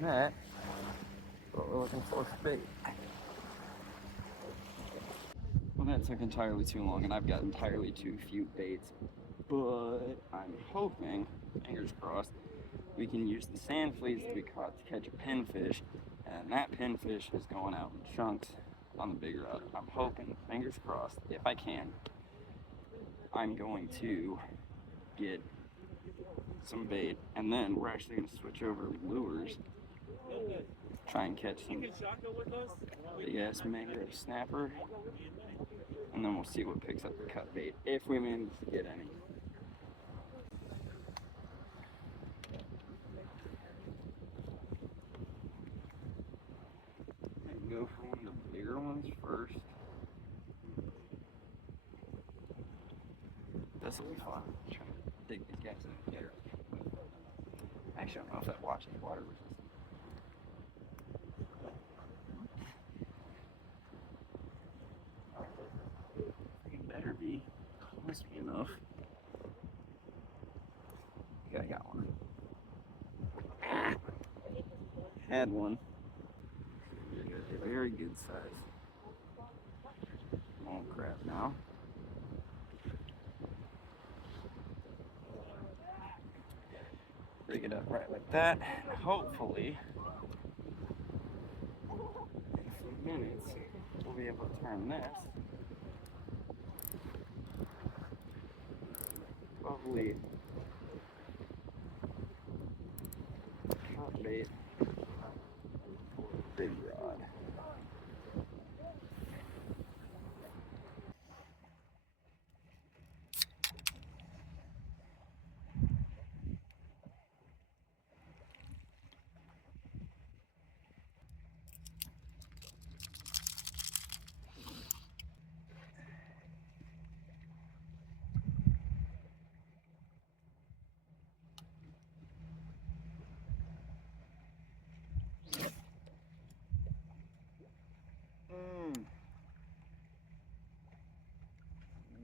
net, but we're looking for bait. Well, that took entirely too long, and I've got entirely too few baits, but I'm hoping, fingers crossed, we can use the sand fleas that we caught to catch a pinfish, and that pinfish is going out in chunks on the big rod. I'm hoping, fingers crossed, if I can, I'm going to get some bait, and then we're actually going to switch over lures, try and catch some big ass mangrove snapper, and then we'll see what picks up the cut bait, if we manage to get any. Go for one of the bigger ones first. This will be fun. Trying to dig these guys in here. Actually, I don't know if that watch is water resistant. It better be close enough. Okay, I got one. Had one. A very good size. Oh crap now. Rig it up right like that. And hopefully, in a few minutes, we'll be able to turn this. Hopefully, cut bait for a big rod.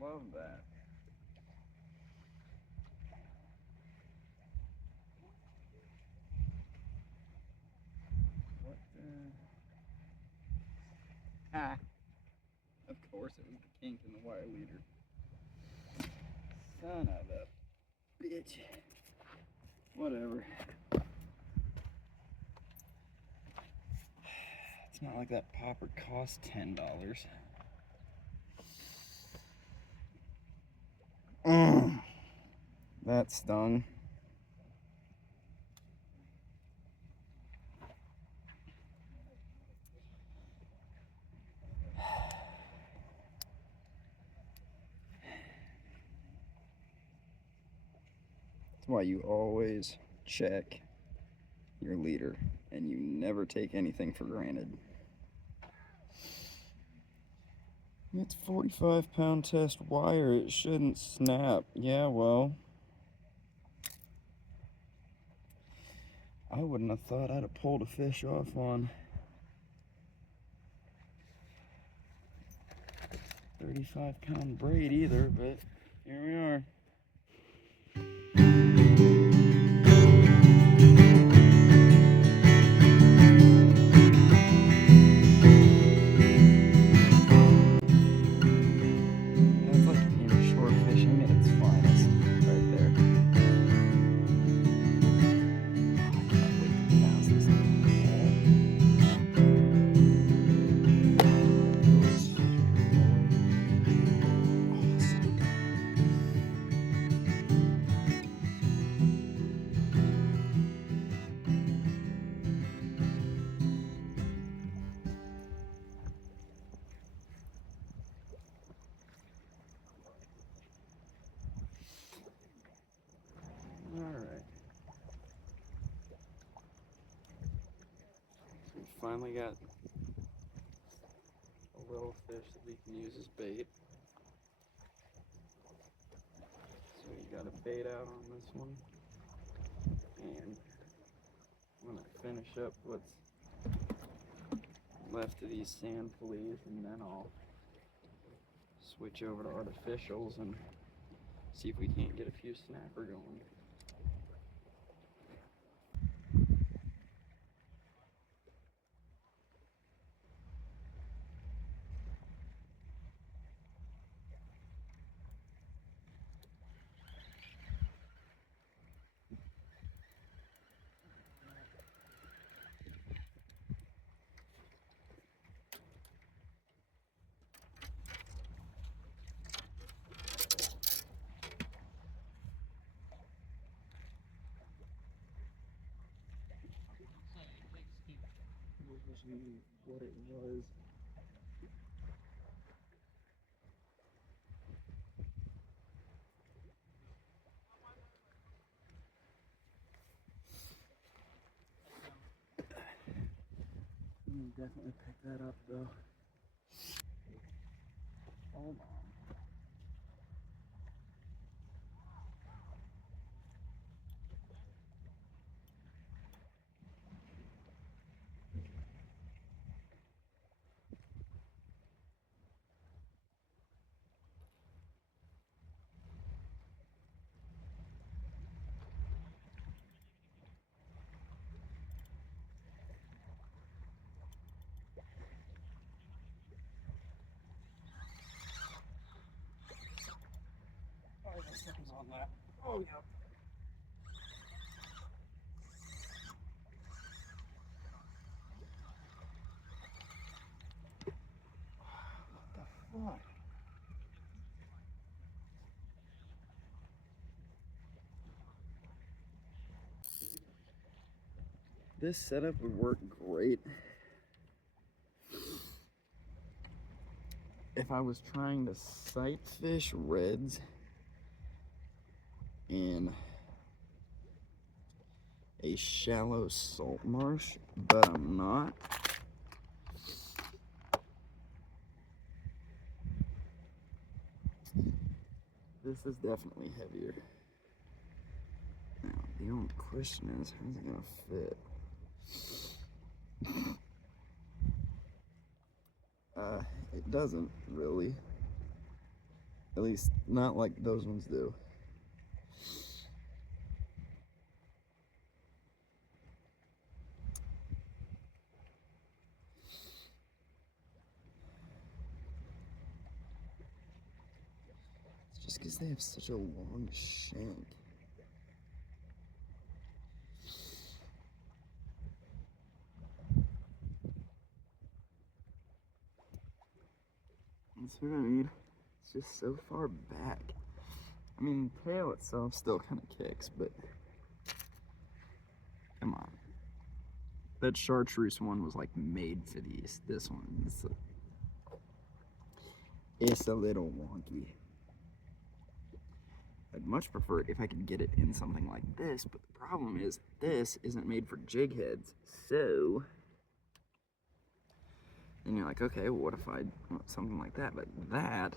Love that. What Ah. Of course it was the kink in the wire leader. Son of a bitch. Whatever. It's not like that popper cost $10. That stung. That's why you always check your leader and you never take anything for granted. It's 45-pound test wire. It shouldn't snap. Yeah, well, I wouldn't have thought I'd have pulled a fish off on 35-pound braid either, but here we are. That's like inshore fishing at its finest, right there. I can't wait to bounce this thing. Alright. So we finally got a little fish that we can use as bait. So we got a bait out on this one. And I'm going to finish up what's left of these sand fleas, and then I'll switch over to artificials and see if we can't get a few snapper going. you what it was. Definitely pick that up though. Hold on. Oh, there's something's on that. Oh, yeah. What? This setup would work great if I was trying to sight fish reds in a shallow salt marsh, but I'm not. This is definitely heavier. Now, the only question is, how's it gonna fit? It doesn't really. At least not like those ones do. It's just because they have such a long shank. That's what I mean. It's just so far back. I mean, the tail itself still kind of kicks, but come on. That chartreuse one was like made for these. This one, it's a little wonky. I'd much prefer it if I could get it in something like this, but the problem is this isn't made for jig heads. So, and you're like, okay, well, what if I want something like that? But that,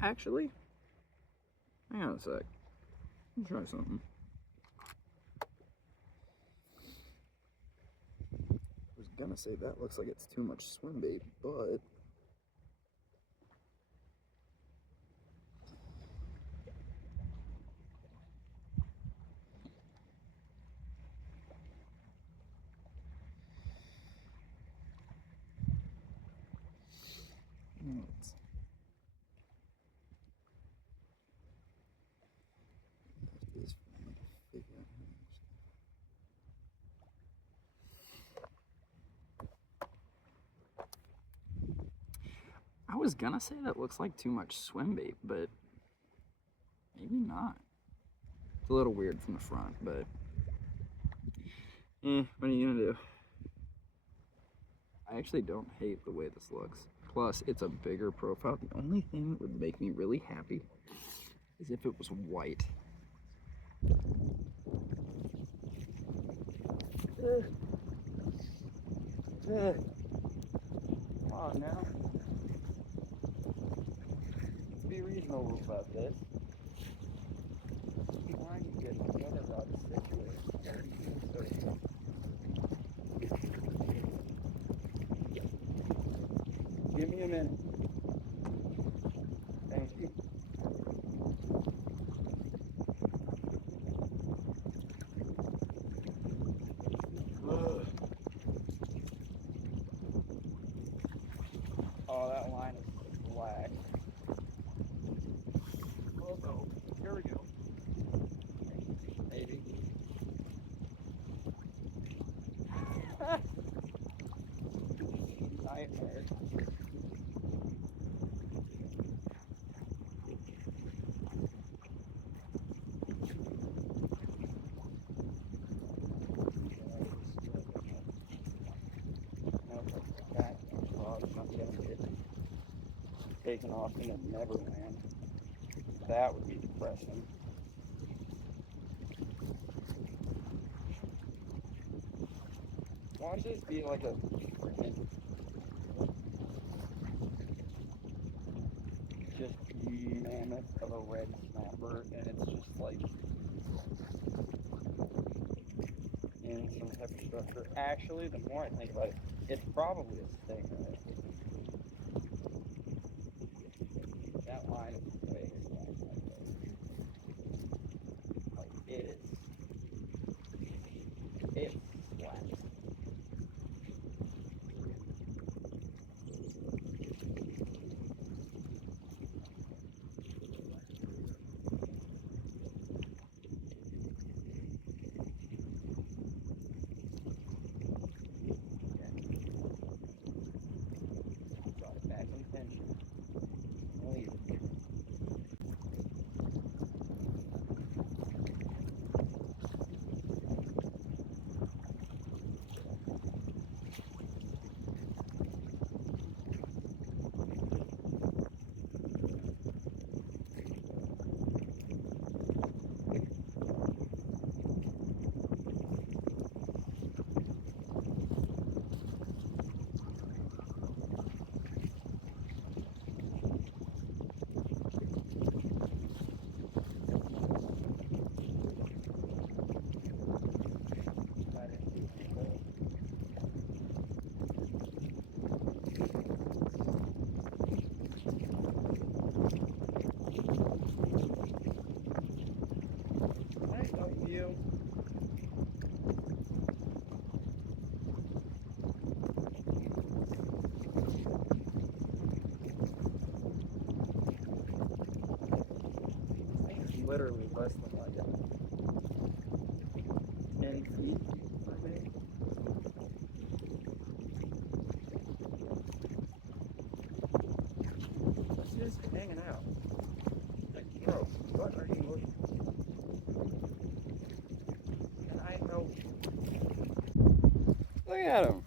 actually, hang on a sec. Let me try something. I was gonna say that looks like it's too much swim bait, but let's this figure out how I was gonna say that looks like too much swim bait, but maybe not. It's a little weird from the front, but what are you gonna do? I actually don't hate the way this looks. Plus, it's a bigger profile. The only thing that would make me really happy is if it was white. Come on now. Let's be reasonable about this. Why you get the other rod situated? Give me a minute. Thank you. Oh, that line is black. Oh no, here we go. Maybe. Nightmare. taken off into Neverland. That would be depressing. Watch this be like a freaking just mammoth of a red snapper, and it's just like in some type of structure. Actually, the more I think about it, it's probably a stingray. That line is way long like this. Like it's flat. Got it back in tension. Leave. You. Literally less than like 10 feet, I think. It's just hanging out. Like, bro, what are you looking for? Can I help? Look at him.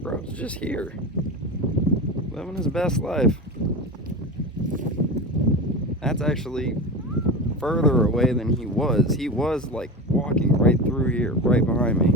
Bro's just here. Living his best life. That's actually further away than he was. He was like walking right through here, right behind me.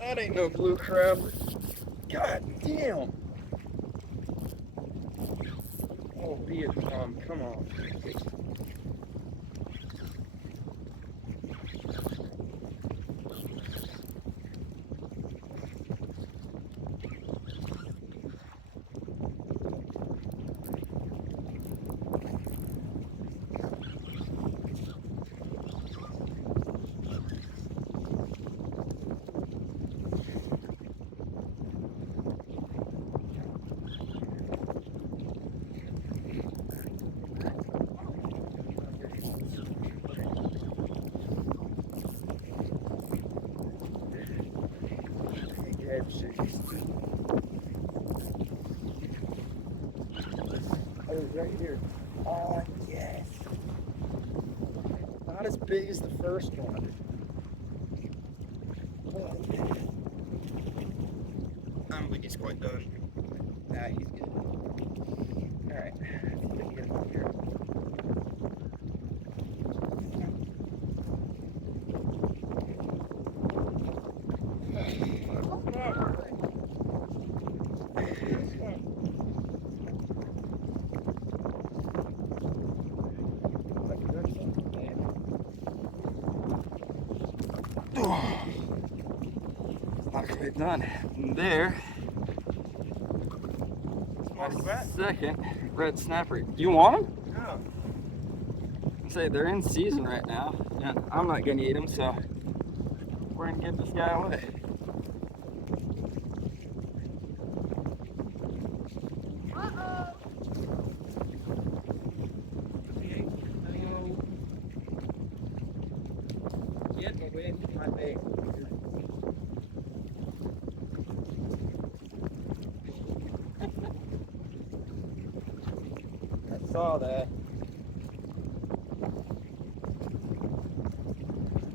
That ain't no blue crab. God damn. Oh, Vietnam, come on. Oh, right here. Oh, yes. Not as big as the first one. I don't think he's quite done. Nah, he's good. Alright, let's get him up here. Not quite done. And there. My second red snapper. You want him? Yeah. Say they're in season right now, and I'm not gonna eat them, so we're gonna get this guy away. Get away from my bait. I saw that. I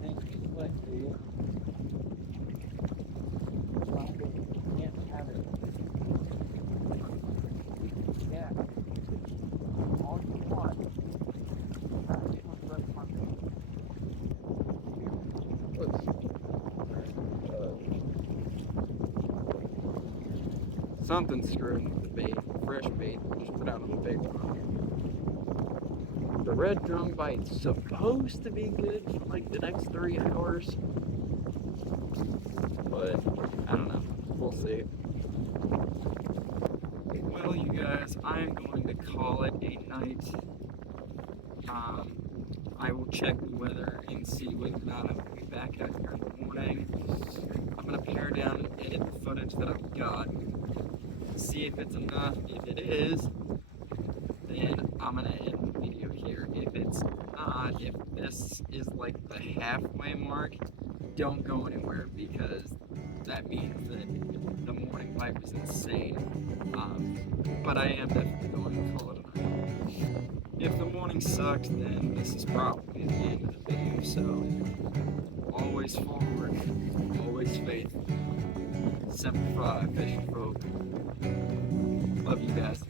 think he's like you. Can't have it. Yeah. All you want. Something's screwing with the bait. Fresh bait. Just put out on the big one. The red drum bite's supposed to be good for like the next 3 hours. But I don't know. We'll see. Well, you guys, I'm going to call it a night. I will check the weather and see whether or not I will be back out here in the morning. I'm going to pare down and edit the footage that I've got. See if it's enough. If it is, then I'm going to end the video here. If it's not, if this is like the halfway mark, don't go anywhere because that means that the morning bite was insane. But I am definitely going to call it a night. If the morning sucked, then this is probably the end of the video. So always forward, always faithful. Semper Fi, fishing folk. Love you guys.